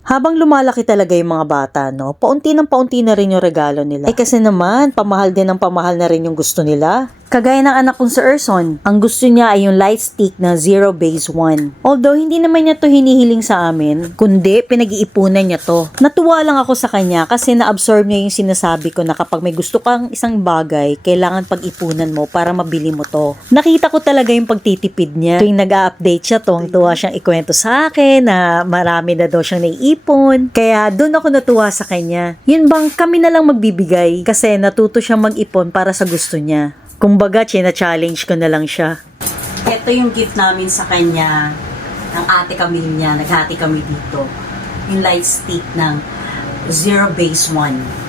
Habang lumalaki talaga yung mga bata, no, paunti ng paunti na rin yung regalo nila. Eh kasi naman, pamahal din ng pamahal na rin yung gusto nila. Kagaya ng anak kong si Erson, ang gusto niya ay yung light stick na Zero Base 1. Although, hindi naman niya to hinihiling sa amin, kundi pinag-iipunan niya to. Natuwa lang ako sa kanya kasi na-absorb niya yung sinasabi ko na kapag may gusto kang isang bagay, kailangan pag-ipunan mo para mabili mo to. Nakita ko talaga yung pagtitipid niya. Tuwing nag-update siya, tuwang-tuwa siyang ikwento sa akin na marami na daw siyang naiipon. Kaya doon ako natuwa sa kanya. Yun bang kami na lang magbibigay kasi natuto siyang mag-ipon para sa gusto niya. Kumbaga, china-challenge ko na lang siya. Ito yung gift namin sa kanya ng ate Camille niya. Naghati kami dito. Yung light stick ng Zero Base 1.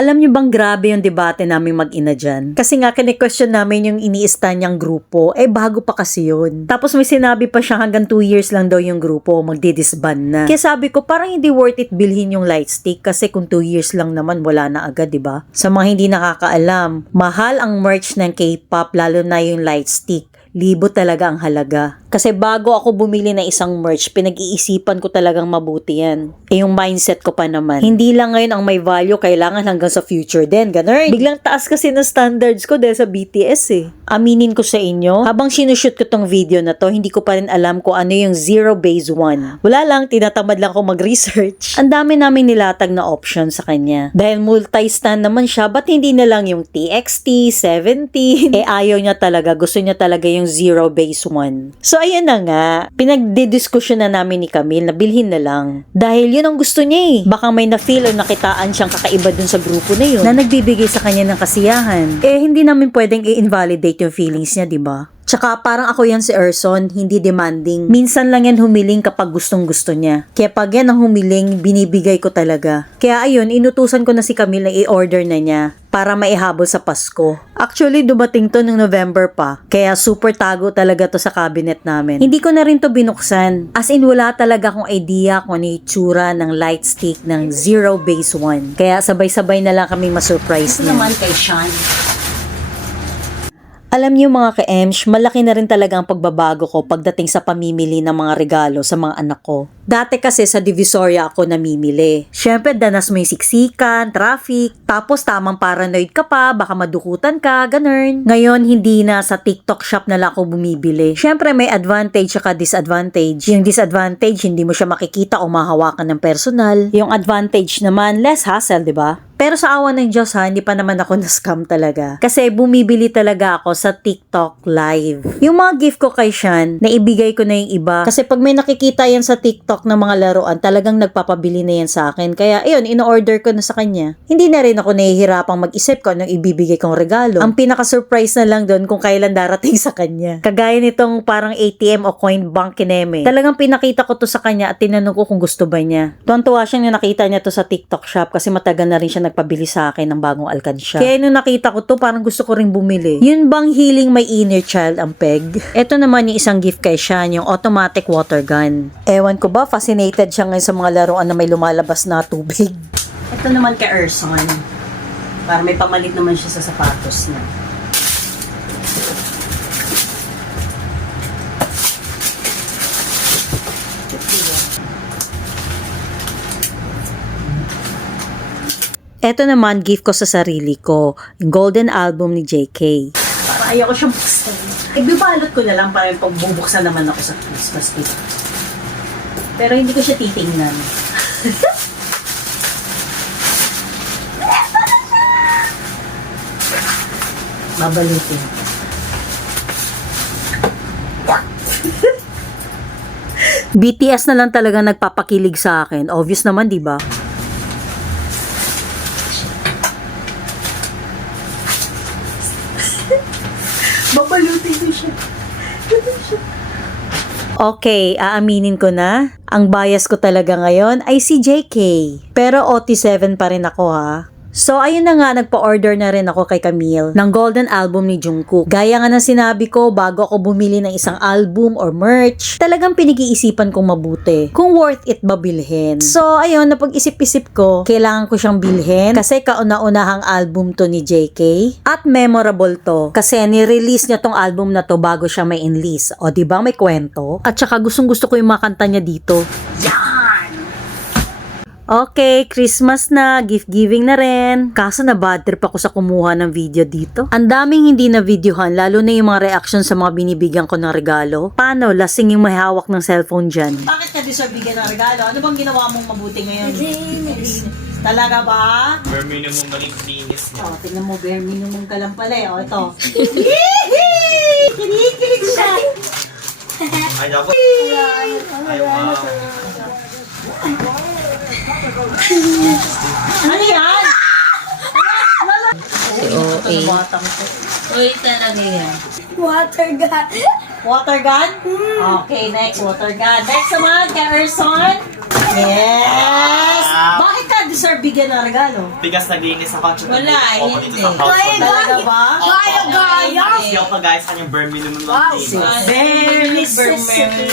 Alam niyo bang grabe yung debate namin mag-ina dyan? Kasi nga, kine-question namin yung iniista niyang grupo, eh bago pa kasi yun. Tapos may sinabi pa siya hanggang 2 years lang daw yung grupo, magdi-disband na. Kaya sabi ko, parang hindi worth it bilhin yung light stick kasi kung 2 years lang naman, wala na agad, di ba? Sa mga hindi nakakaalam, mahal ang merch ng K-pop, lalo na yung light stick. Libo talaga ang halaga. Kasi bago ako bumili ng isang merch, pinag-iisipan ko talagang mabuti yan. Eh yung mindset ko pa naman. Hindi lang ngayon ang may value, kailangan hanggang sa future din. Ganun. Biglang taas kasi ng standards ko dahil sa BTS eh. Aminin ko sa inyo, habang sinushoot ko tong video na to, hindi ko pa rin alam kung ano yung Zero Base 1. Wala lang, tinatamad lang ako mag-research. Ang dami namin nilatag na option sa kanya. Dahil multi-stand naman siya, ba't hindi na lang yung TXT, 17? Eh ayaw niya talaga, gusto niya talaga yung Zero Base 1. So ayun na nga, pinagdidiskusyon na namin ni Camille na bilhin na lang. Dahil yun ang gusto niya eh. Baka may na-feel o nakitaan siyang kakaiba dun sa grupo na yun na nagbibigay sa kanya ng kasiyahan. Eh hindi namin pwedeng i-invalidate yung feelings niya, di ba? Tsaka parang ako yan si Erson, hindi demanding. Minsan lang yan humiling kapag gustong gusto niya. Kaya pag yan ang humiling, binibigay ko talaga. Kaya ayun, inutusan ko na si Camille na i-order na niya para maihabol sa Pasko. Actually, dumating to nung November pa. Kaya super tago talaga to sa cabinet namin. Hindi ko na rin to binuksan. As in, wala talaga akong idea kung ano itsura ng light stick ng Zero Base 1. Kaya sabay-sabay na lang kami masurprise niya. naman kay Sean. Alam niyo mga ka-Emsh, malaki na rin talaga ang pagbabago ko pagdating sa pamimili ng mga regalo sa mga anak ko. Dati kasi sa Divisoria ako namimili. Siyempre, danas mo yung siksikan, traffic, tapos tamang paranoid ka pa, baka madukutan ka, ganun. Ngayon, hindi na sa TikTok shop na lang ako bumibili. Siyempre, may advantage at disadvantage. Yung disadvantage, hindi mo siya makikita o mahawakan ng personal. Yung advantage naman, less hassle, di ba? Pero sa awa ng Diyos ha, hindi pa naman ako na-scam talaga. Kasi bumibili talaga ako sa TikTok live. Yung mga gift ko kay Sean, naibigay ko na yung iba. Kasi pag may nakikita yan sa TikTok ng mga laruan, talagang nagpapabili na yan sa akin. Kaya ayun, in-order ko na sa kanya. Hindi na rin ako nahihirapang mag-isip kung anong ibibigay kong regalo. Ang pinaka-surprise na lang doon kung kailan darating sa kanya. Kagaya nitong parang ATM o coin bank kineme. Talagang pinakita ko to sa kanya at tinanong ko kung gusto ba niya. Tuwan-tuwa siya nung nakita niya to sa TikTok shop kasi matagal na rin siya nagpabili sa akin ng bagong alkansya. Kaya nung nakita ko to, parang gusto ko rin bumili. Yun bang healing my inner child ang peg? Ito naman yung isang gift kay Sean, yung automatic water gun. Ewan ko ba, fascinated siya ngayon sa mga laruan na may lumalabas na tubig. Ito naman kay Erson. Para may pamalit naman siya sa sapatos niya. Ito naman, gift ko sa sarili ko. Yung golden album ni JK. Para ayoko siyang buksan. Ibibalot ko na lang para pag bubuksan naman ako sa Christmas gift. Pero hindi ko siya titingnan. Babalutin. BTS na lang talaga nagpapakilig sa akin. Obvious naman, di ba? Babalutin ko siya. Okay, aaminin ko na. Ang bias ko talaga ngayon ay si JK. Pero OT7 pa rin ako ha. So, ayun na nga, nagpa-order na rin ako kay Camille ng Golden Album ni Jungkook. Gaya nga ng sinabi ko, bago ako bumili ng isang album or merch, talagang pinag-iisipan kong mabuti kung worth it ba bilhin. So, ayun, napag-isip-isip ko, kailangan ko siyang bilhin kasi kauna-unahang album to ni JK at memorable to kasi ni-release niya tong album na to bago siya may enlist. O, di ba may kwento? At saka gustong-gusto ko yung mga kanta niya dito. Yan! Okay, Christmas na, gift giving na rin. Kaso na bad trip ako sa kumuha ng video dito. Ang daming hindi na videohan, lalo na yung mga reaction sa mga binibigyan ko ng regalo. Paano, lasing yung may hawak ng cellphone dyan? Bakit ka deserve bigyan ng regalo? Ano bang ginawa mong mabuti ngayon? Talaga ba? Bare minimum malinis niya. Oh, tingnan mo, bare minimum ka lang pala eh. Oh, ito. Kinikilig siya. Ay, dapat. Ay, wow. Ano yan? Oo, eh. Batang to. Uy, talaga yan. Water gun. Water gun? Okay, next, water gun. Next naman, kay Erson. Yes! Bakit ka deserve bigyan ng regalo? Bigas naglinis ako. tsaka Wala, ako dito hindi. sa house. Kaya Talaga ba? Kaya gaya. Siyaw pa guys, kanyang bare minimum malinis. Very necessary.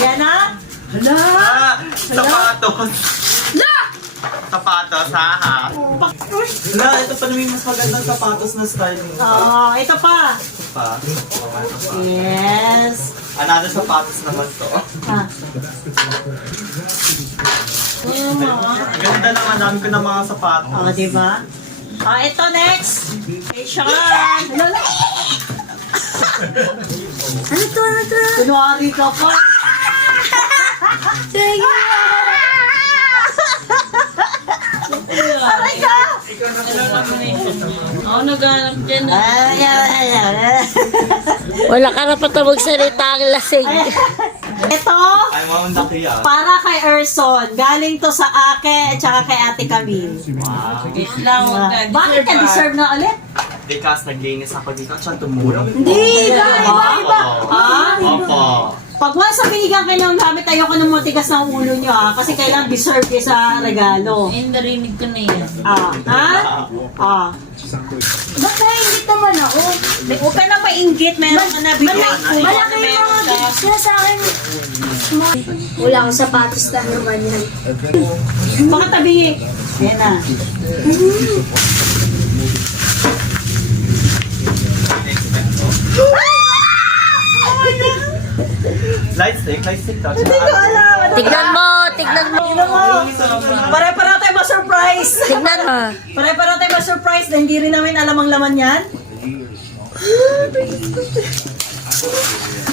Yan na? Ah! Sapatos! Sapatos, ha ha? Wala, ito pa naman mas magandang sapatos na style mo. Oh, ito pa. Ito pa. Yes. Another sapatos naman to. Ah. Ang ganda naman namin ko ng mga sapatos. Oh, di ba? Ah, ito next. Kay Sean. Ano to? Ano to? Kunwari ka pa. Sige. Ako naghanap dyan. Wala ka na pa magsalita ang lasing. Ito, para kay Erson. Galing to sa Ake at saka kay Ate Camille. Ah, bakit ka deserve na ulit? Because naglinis ako dito at siya tumulong. Hindi, iba, iba. Opo. Ha? Opo. Pag once na binigyan kayo ng gamit, ayoko ng matigas ng ulo nyo ah. Kasi kailangan deserve kayo sa regalo. Ay, narinig ko na yan. Ah, ha? Ah. Ba't naingit naman ako? Huwag ka na mainggit, meron ka na bigay. Malaki yung mga gifts niya sa akin. Wala akong sapatos na naman yan. Baka tabi. Yan na. Light stick, light stick to. Hindi ko alam. Tignan mo, tignan mo. Pare-para tayo ma-surprise. Tignan mo. Pare-para tayo ma-surprise na hindi rin namin alam ang laman yan.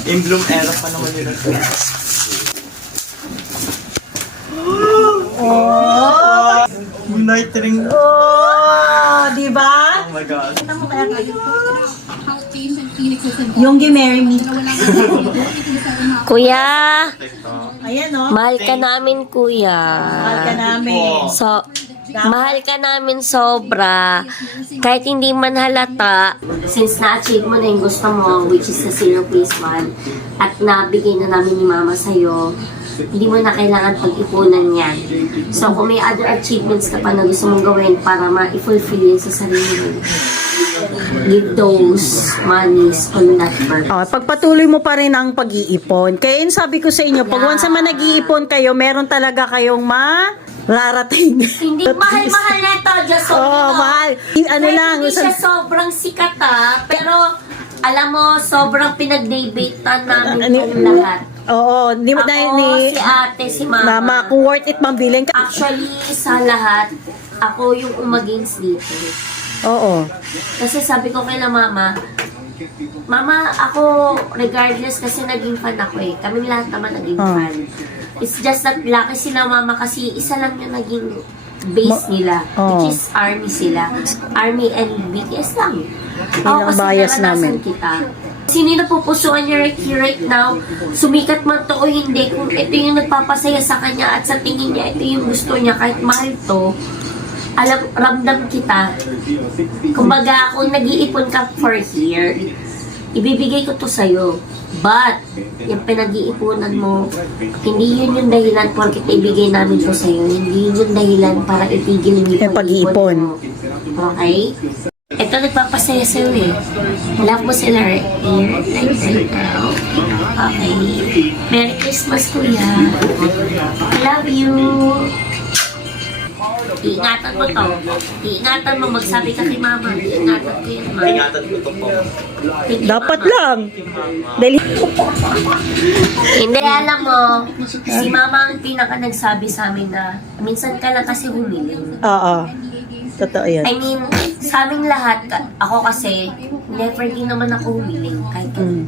In bloom era pa naman yun. Oh! Night ring. Oh, di ba? Oh my God. Yung Marry Me. Kuya, Ayan oh. mahal ka namin, kuya. Mahal ka namin. So, mahal ka namin sobra. Kahit hindi man halata, since na-achieve mo na yung gusto mo, which is the zero place one, at nabigay na namin ni mama sa'yo, hindi mo na kailangan pag-ipunan yan. So, kung may other achievements ka pa na gusto mong gawin para ma-fulfill yun sa sarili mo, give those monies on that birth. Oh, pagpatuloy mo pa rin ang pag-iipon. Kaya yun sabi ko sa inyo, pag Yeah. once naman nag-iipon kayo, meron talaga kayong mararating. Hindi, mahal-mahal na ito, just so Oo, you mahal. Ano lang, Hindi siya sobrang sikat ah, pero alam mo, sobrang pinag-debatean namin Ano- lahat. Oo, di mo Ako, na ni si ate, si mama. mama, kung worth it mang bilhin ka. Actually, sa lahat, ako yung umagainst dito. Oo. Kasi sabi ko kay na mama, Mama, ako, regardless kasi naging fan ako eh. Kaming lahat naman naging Ah. fan. It's just that lucky sila mama kasi isa lang yung naging base nila. Oh. Which is army sila. Army and BTS lang. Yun ang bias namin. kita. Sino yung napupusuan niya right here, right now? Sumikat man to o hindi, kung ito yung nagpapasaya sa kanya at sa tingin niya, ito yung gusto niya, kahit mahal to, alam, ramdam kita. Kumbaga, kung nag-iipon ka for here, ibibigay ko to sa'yo. But, yung pinag-iipunan mo, hindi yun yung dahilan porkit ibigay namin to sa'yo. Hindi yun yung dahilan para itigil Yung pag-iipon. mo. Okay? Ito nagpapasaya sa'yo eh. Love mo sila right here, like right now. Okay. Merry Christmas, Kuya. I love you. Iingatan mo to. Iingatan mo, magsabi ka kay mama. Iingatan ko yan, ma. Ingatan ko to po. Dapat mama. lang. Dahil Hindi, alam mo, si mama ang pinaka nagsabi sa amin na minsan ka lang kasi humiling. Oo. Totoo yan. I mean, sa aming lahat, ka- ako kasi, never din naman ako humiling. Kahit Mm.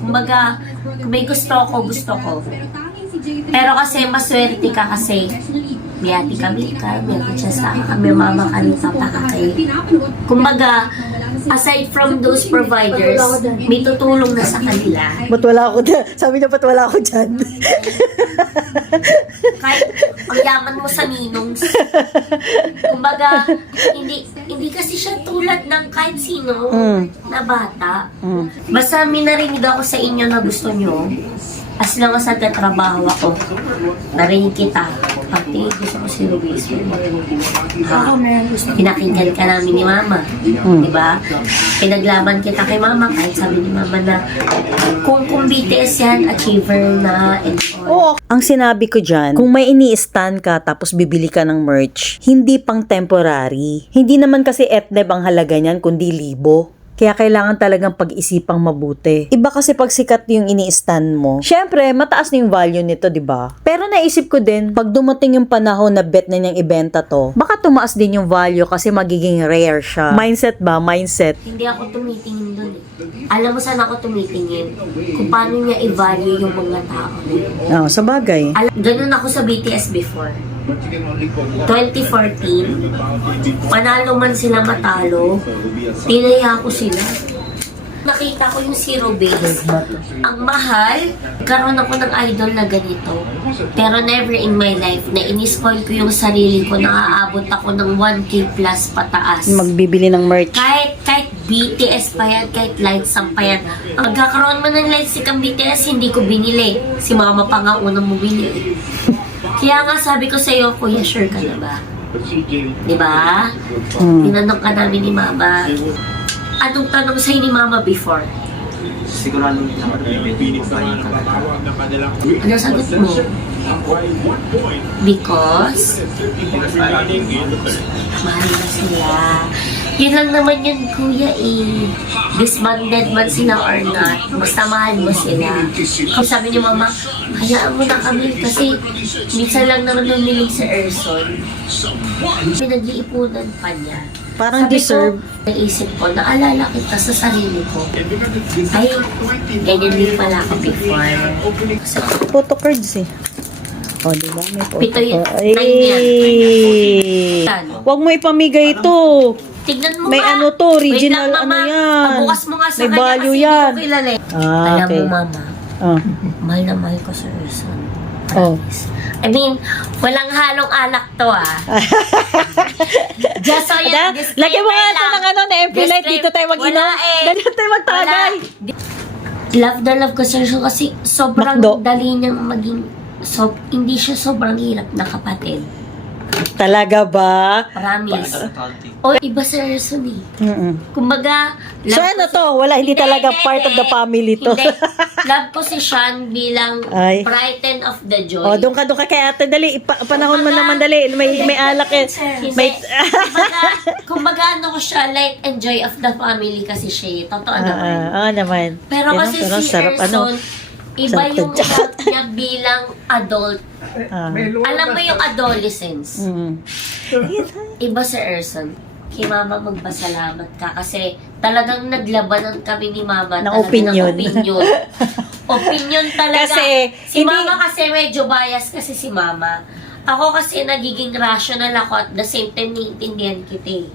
Kumbaga, kung may gusto ako, gusto ko. Pero kasi, maswerte ka kasi, may ati kami ka, may ati siya sa kami, mama kami, papa ka kayo. Kumbaga, aside from those providers, may tutulong na sa kanila. Ba't wala ako dyan? Sabi niya, ba't wala ako dyan? kahit ang yaman mo sa ninongs. Kumbaga, hindi hindi kasi siya tulad ng kahit sino Mm. na bata. Mm. Basta may narinig ako sa inyo na gusto nyo, as long as nagtatrabaho ako, narinig kita. Pati gusto ko si Luis. Ha? Pinakinggan ka namin ni Mama. Mm. Di ba? Pinaglaban kita kay Mama kahit sabi ni Mama na kung, kung BTS yan, achiever na and all. Oo. Ang sinabi ko dyan, kung may ini-stand ka tapos bibili ka ng merch, hindi pang temporary. Hindi naman kasi etneb ang halaga niyan, kundi libo. Kaya kailangan talagang pag-isipang mabuti. Iba kasi pag sikat yung ini-stand mo. Syempre, mataas na yung value nito, di ba? Pero naisip ko din, pag dumating yung panahon na bet na niyang ibenta to, baka tumaas din yung value kasi magiging rare siya. Mindset ba? Mindset. Hindi ako tumitingin doon eh. Alam mo saan ako tumitingin? Kung paano niya i-value yung mga tao. Oh, sa bagay. Alam, ganun ako sa BTS before. 2014, panalo man sila matalo, tinaya ko sila. Nakita ko yung zero base. Ang mahal, karoon ako ng idol na ganito. Pero never in my life na inispoil ko yung sarili ko na aabot ako ng 1K plus pataas. Magbibili ng merch. Kahit, kahit BTS pa yan, kahit lights ang pa yan. Ang magkakaroon man ng lights si kang BTS, hindi ko binili. Si mama pa nga unang bumili. Kaya nga sabi ko sa'yo, kuya, sure ka na ba? Di ba? Hmm. Tinanong ka namin ni mama. Anong tanong sa'yo ni mama before? Sigurado naman bibili ko kayo talaga. Ano sagot mo? Because? Because Mahal na sila. Yun lang naman yun, kuya, eh. Disbanded man sila or not, basta mahal mo sila. Kung sabi niyo, mama, hayaan mo na kami kasi minsan lang naman lumilig sa Erson. Pinag-iipunan pa niya. Parang Sabi deserve. Ko, naisip ko, naalala kita sa sarili ko. Ay, ganyan din pala ako before. So, Photo cards eh. O, di ba? May photo Pito yun. card. Nine yan. Ay! Huwag mo ipamigay ito. Tignan mo May nga. ano to, original Wait lang, mama. ano yan. Pabukas mo nga sa May kanya value kasi yan. hindi ko kilala eh. Ah, Alam okay. mo, mama, Oh. mahal na mahal ko sa Erson. Oh. I mean, walang halong alak to ah. Just so Da, disclaimer lagyan mo nga ito ng ano, na MP light. Dito tayo mag-inom. Wala eh. Dito tayo magtagay. Love na love ko sa Erson kasi sobrang Makdo. dali niyang maging so, hindi siya sobrang hirap na kapatid. Talaga ba? Promise. O, iba sa Erson eh. Mm-mm. Kumbaga, So love ano ko to? Wala, hindi talaga Hindi, part of the hindi. family to. Hindi. Love ko si Sean bilang Ay. brighten of the joy. Oh, doon ka, doon ka kay ate. Dali, ipa- panahon mo naman dali. May, may alak eh. Hindi. May, kumbaga, kumbaga ano ko siya, light and joy of the family kasi siya. eh. Totoo Ah, naman. ah, ah, naman. Pero Yan, kasi pero si sarap, Erson, ano. Iba yung love niya bilang adult. Ah. Alam mo yung adolescence. Mm. Iba sa Erson. Kay mama magpasalamat ka kasi talagang naglabanan kami ni mama Ng talaga opinion. Ng opinion. opinion talaga. Kasi, si hindi- mama kasi medyo bias kasi si mama. Ako kasi nagiging rational ako at the same time naiintindihan kita eh.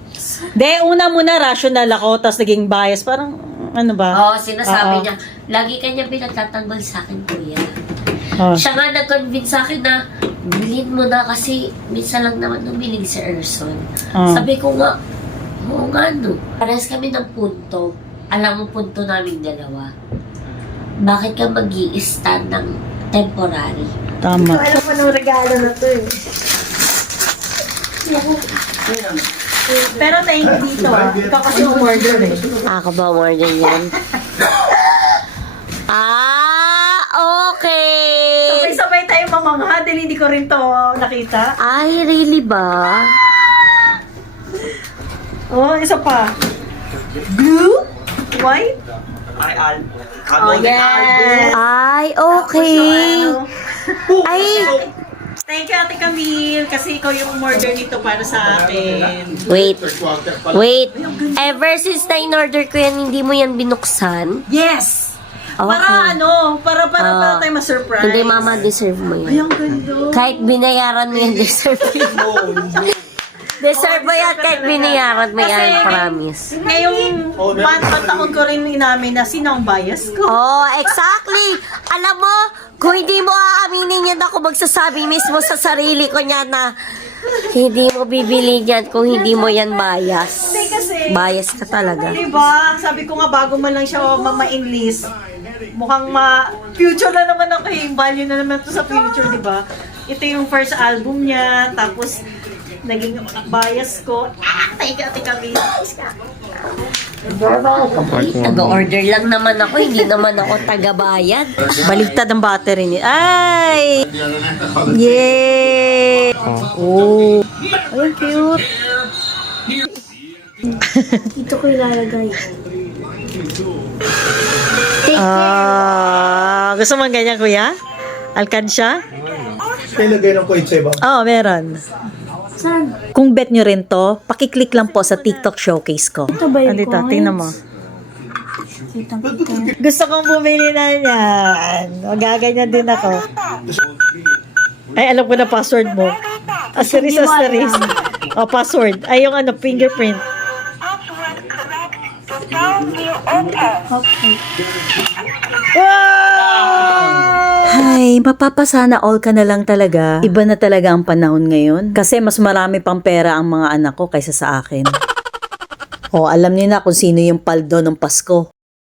De, una muna rational ako, tapos naging bias. Parang, ano ba? Oo, sinasabi Oo. niya, lagi kanya pinagtatanggol sa akin, kuya. Oh. Siya nga nag-convince sa akin na bilhin mo na kasi minsan lang naman numilig si Erson. Oh. Sabi ko nga, oo nga no. Parehas kami ng punto. Alam mo punto namin dalawa. Bakit ka mag stand ng temporary? Tama. Alam ko ng regalo na to eh. Pero thank you dito ah. Ikaw kasi umorder eh. Ako ba more than yan? ah, okay! Sabay-sabay tayo tayo mamangha dahil hindi ko rin to nakita. Ay, really ba? Oh, isa pa. Blue? White? Ay, al. Oh, yes. Ay, okay. Ano? Ay, Thank you, Ate Camille, kasi ikaw yung umorder nito para sa akin. wait. Wait. Ever since na in-order ko yan, hindi mo yan binuksan? Yes! Okay. Para ano, para para para Ah. tayo ma-surprise. Hindi, mama, deserve mo Ay, ang ganda. Kahit binayaran mo yan, deserve mo deserve mo yan kahit binayaran mo yan, Kasi- promise. Ngayong one taon ko rin inamin na sino ang bias ko. Oh, exactly. Alam mo, kung hindi mo aaminin yan ako magsasabi mismo sa sarili ko niya na hindi mo bibili yan kung hindi mo yan bias. Hindi kasi, Bias ka talaga. diba, sabi ko nga bago man lang siya mama-enlist, mukhang ma future na naman ako eh, value na naman to sa future, diba? Ito yung first album niya, tapos naging bias ko. Ah, thank you, Ate Camille. Taga-order lang naman ako, hindi naman ako taga-bayad. Baliktad ang battery niya. Ay! Yay! Oh. Ay, ang cute. Dito ko ilalagay. Ah, gusto mo ganyan, kuya? Alkansya? Nilagay ng coin sa iba. Oo, meron. Saan? Kung bet nyo rin to, pakiclick lang po sa TikTok showcase ko. Ito ba yung Andito, coins? tingnan mo. Kitang Gusto kong bumili na yan. Magaganyan din ako. Ay, alam ko na password mo. Asterisk, Hindi mo asterisk. O, password. Ay, yung ano, fingerprint. Okay. Ay, mapapasana all ka na lang talaga. Iba na talaga ang panahon ngayon. Kasi mas marami pang pera ang mga anak ko kaysa sa akin. O, alam niyo na kung sino yung paldo ng Pasko.